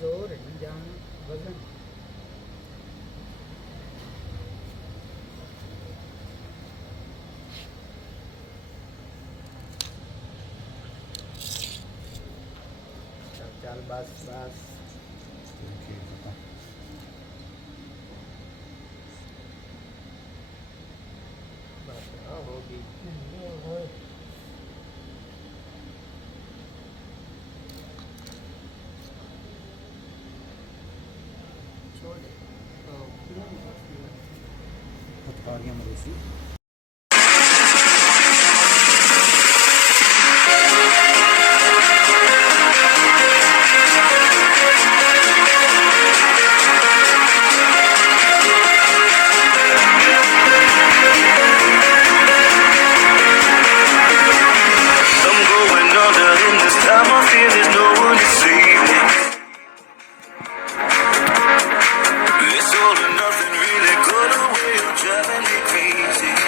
زور جان وزن चल बस बस होगी मवेशी It's all or nothing, really got away, you're driving me crazy.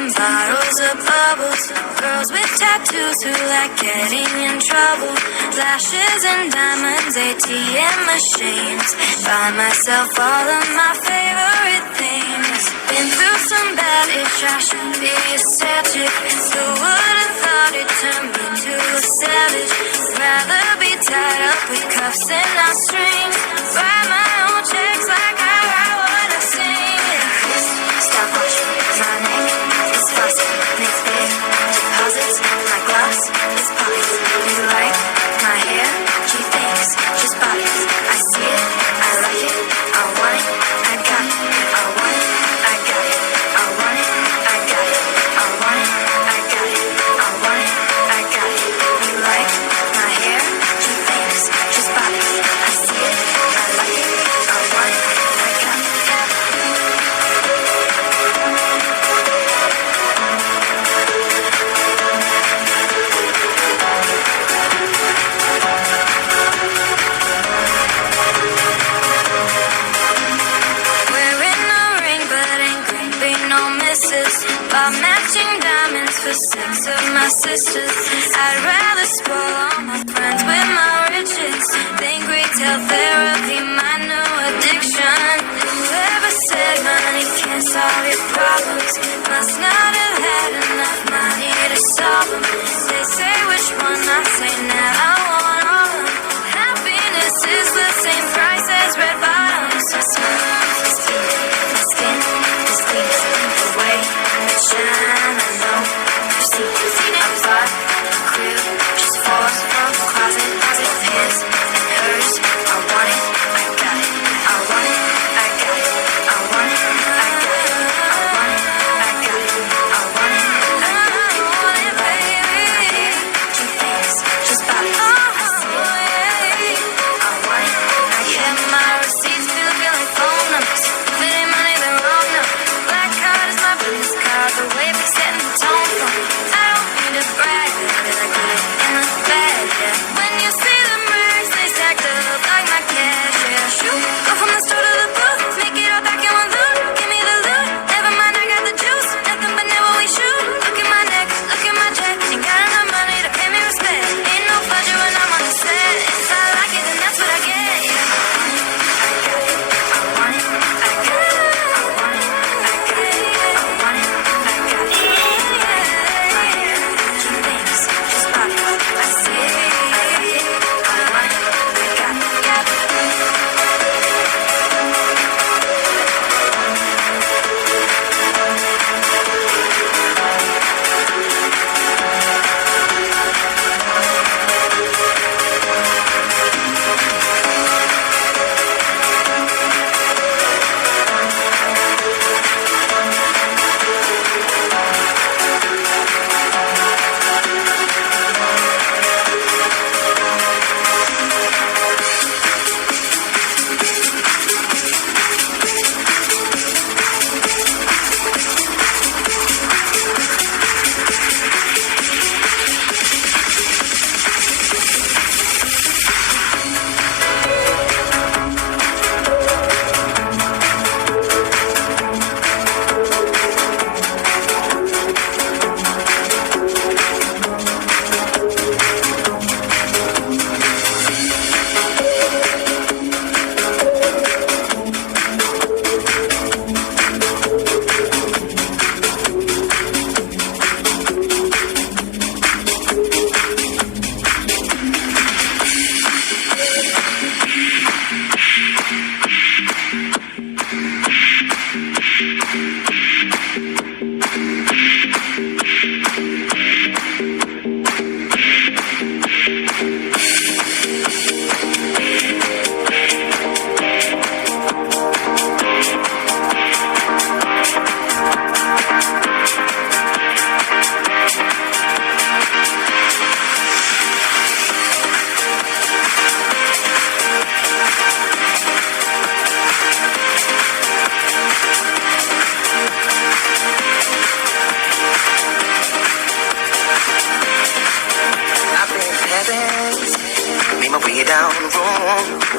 in bottles of bubbles. Girls with tattoos who like getting in trouble. Lashes and diamonds, ATM machines. Buy myself all of my favorite things. Been through some bad itch, I should be eccentric. Who would have thought it turned me to a savage? Rather be tied up with cuffs and not strings. Write my own checks like I write what I sing. Stop watching my name. It's fussy, makes big deposits. My gloves is pockets. You like my hair? She thinks just bodies. I see it, I like it, I want it, I got it. I want it, I got it. I want it, I got it. I want it, I got it. I want it, I got it. You like my hair? She thinks just bodies. I see it, I like it, I want it, I got it. Wearing a ring, but ain't gonna be no misses. Bought matching diamonds for 6 of my sisters. I'd rather spoil all my friends with my riches. Think retail therapy, my new addiction. Whoever said money can't solve your problems must not have had enough money to solve them. They say which one, I say now I want all of them. Happiness is the same price as red bottoms. So smooth, my skin is clean. The way it shine, I know you've seen it. I bought a crib just for from closet with pants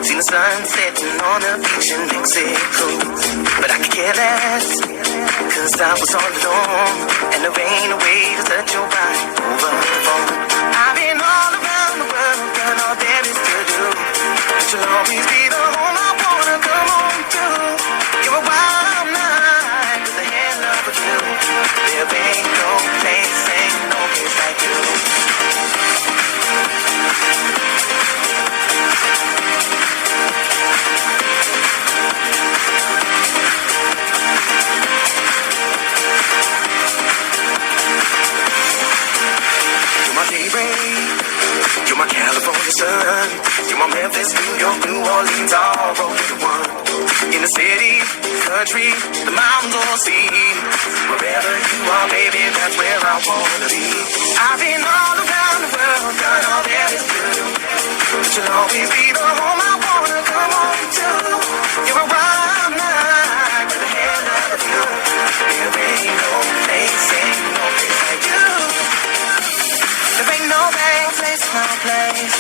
Seen the sun setting on the beach in Mexico. But I could care less, cause I was all alone. And there ain't a way to touch your body over the phone. I've been all around the world, done all there is to do. But you'll always be the home I wanna come home to. You're a wild night with a hell of a view. There ain't no place like you. You're my daybreak, you're my California sun, you're my Memphis, New York, New Orleans, all rolled into one. In the city, country, the mountains or sea, wherever you are, baby, that's where I wanna be. I've been all around the world, done all there is to do, but you'll always be the home I wanna come home to. You're a wild night with a hell of a view. There ain't no place like you. There ain't no place, no place.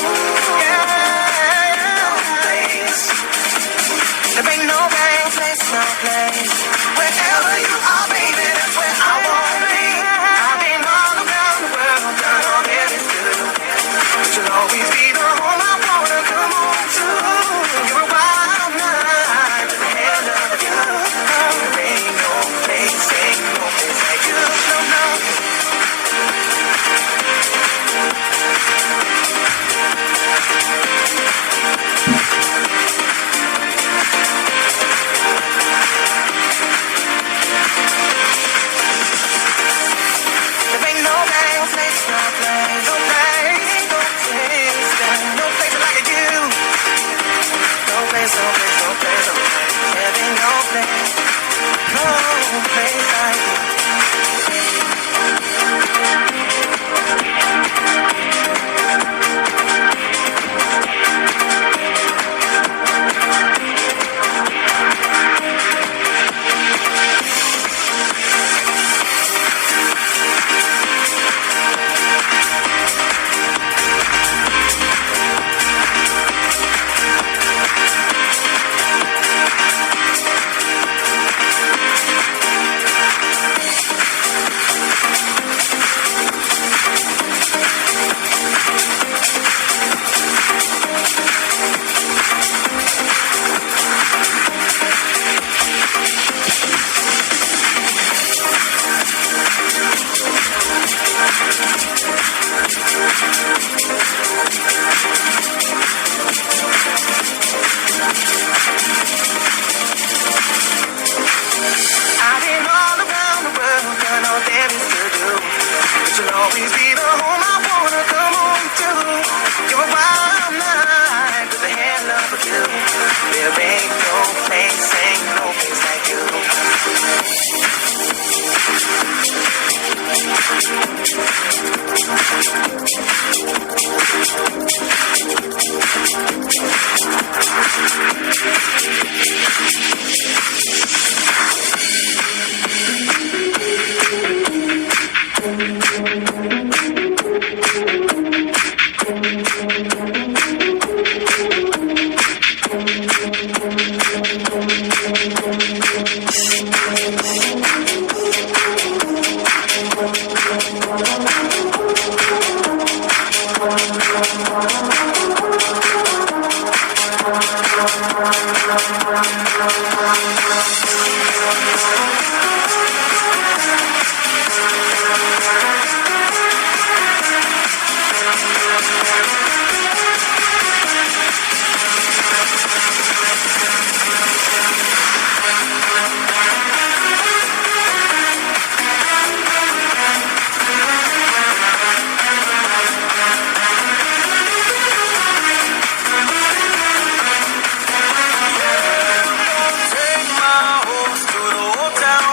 Ooh, yeah, no place. There ain't no place, no place. Wherever you are, baby, that's where I wanna be. I've been all around the world, done all there is to do, but you'll always be the home I wanna come home to. You're a wild night with a hell of a view. There ain't no place like you. No, no. Take my horse to the old town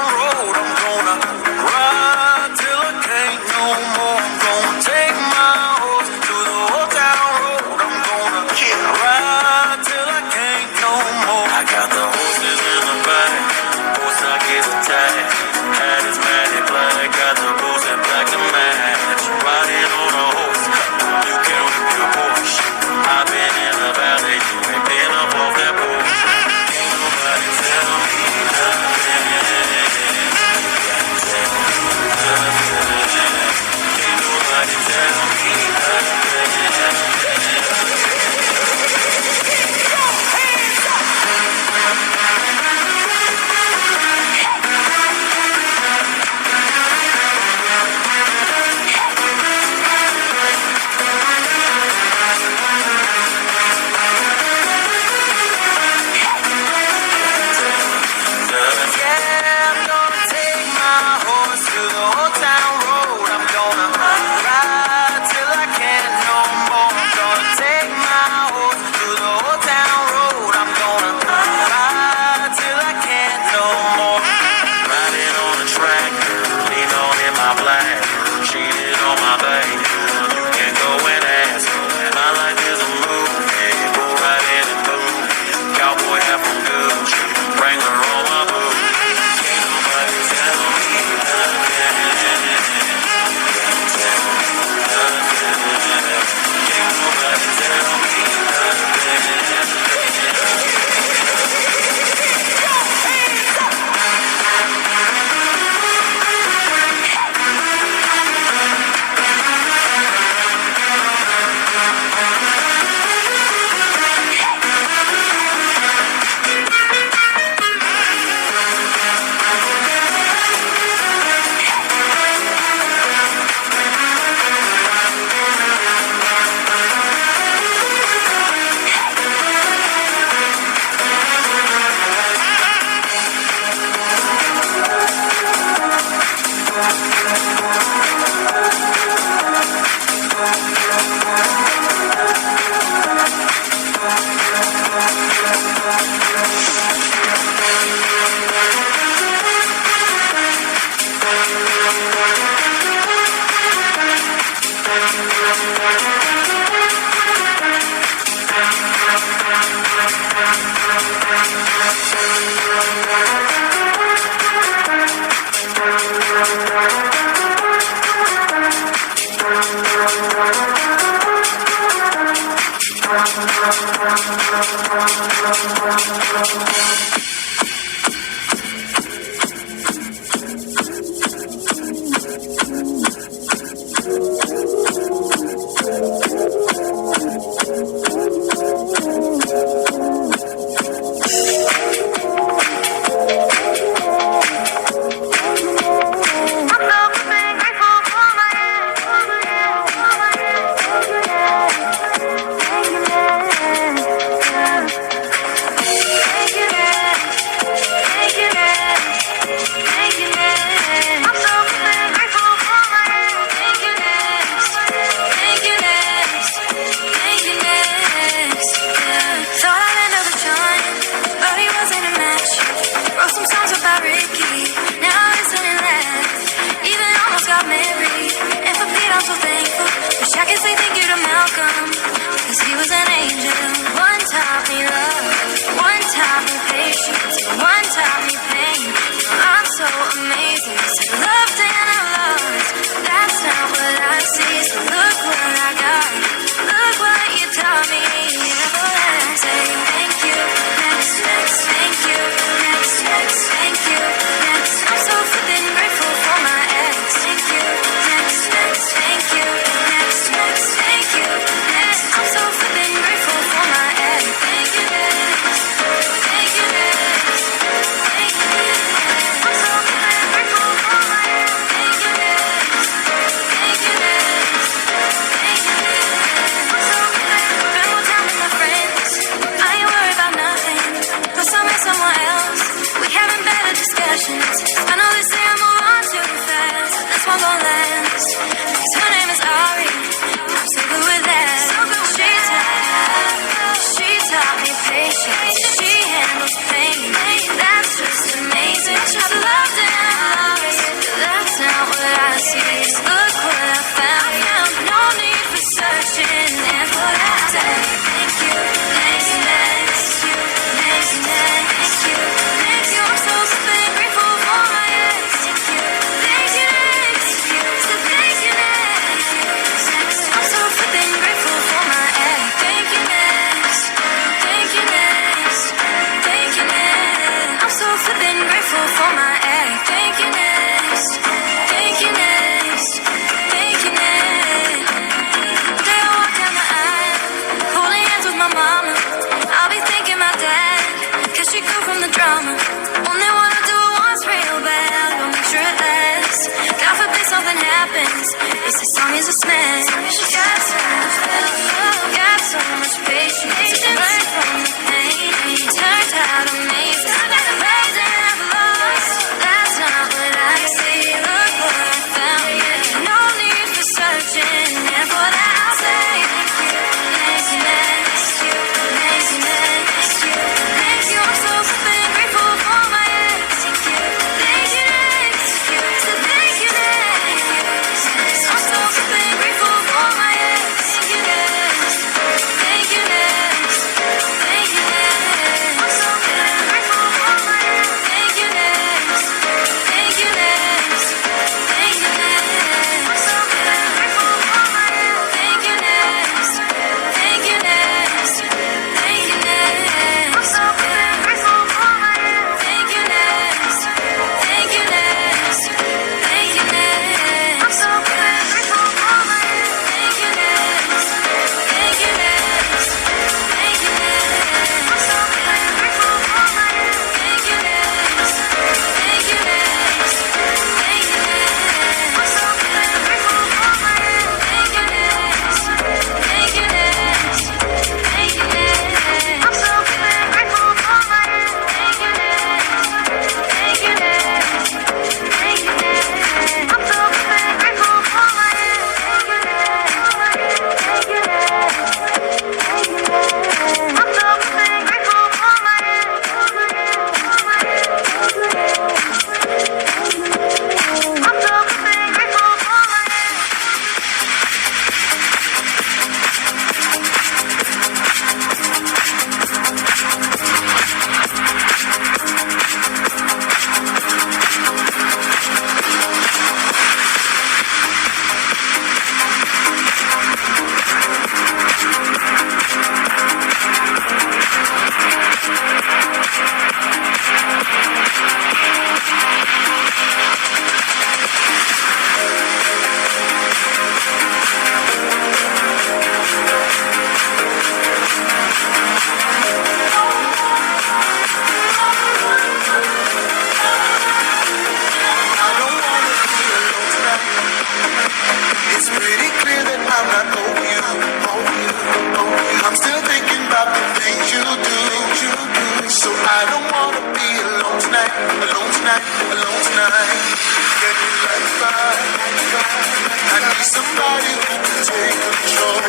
somebody who can take control.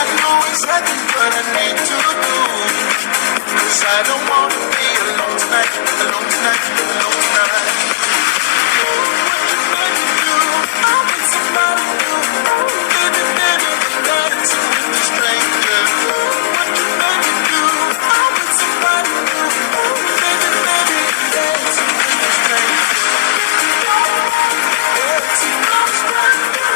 I know exactly what I need to do, 'cause I don't wanna be alone tonight, alone tonight, alone tonight. What you gonna do? I want somebody new. Baby, baby, I'm dancing with a stranger. What you gonna do? I want somebody new. Baby, baby, I'm dancing with a stranger. Dancing with a stranger.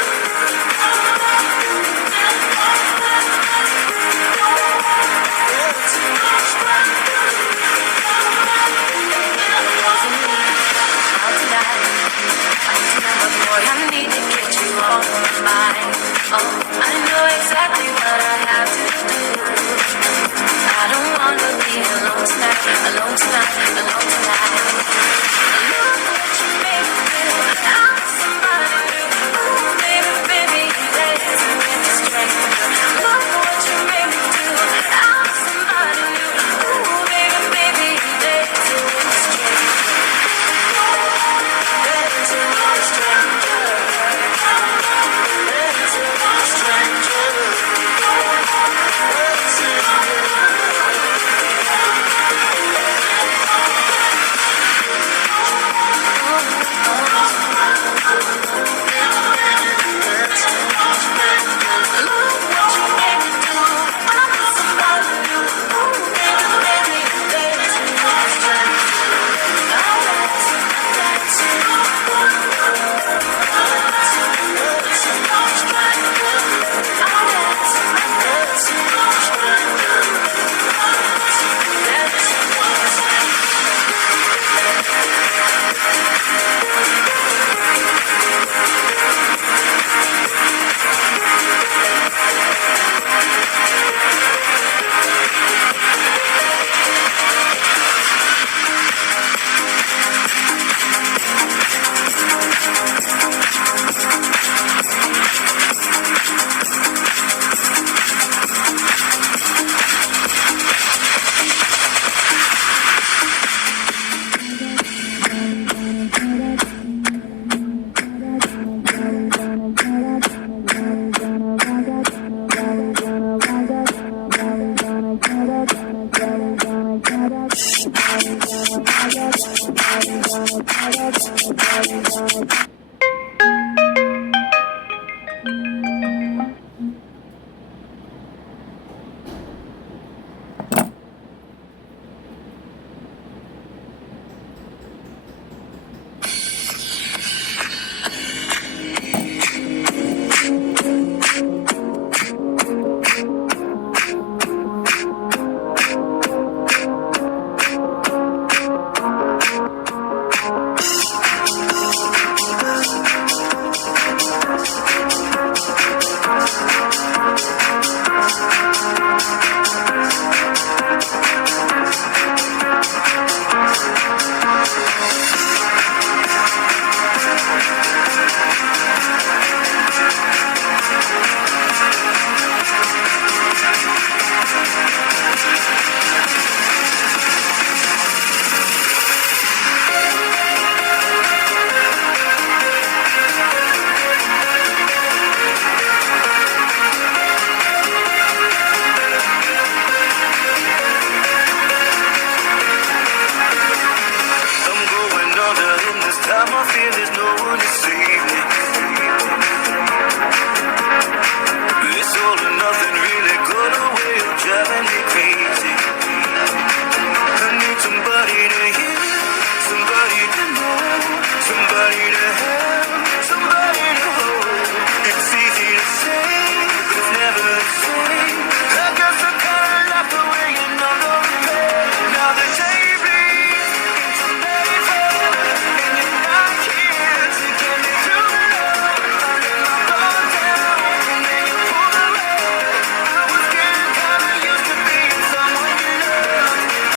Boy, I need to get you on my mind. Oh, I know exactly what I have to do. I don't wanna be alone tonight, alone tonight, alone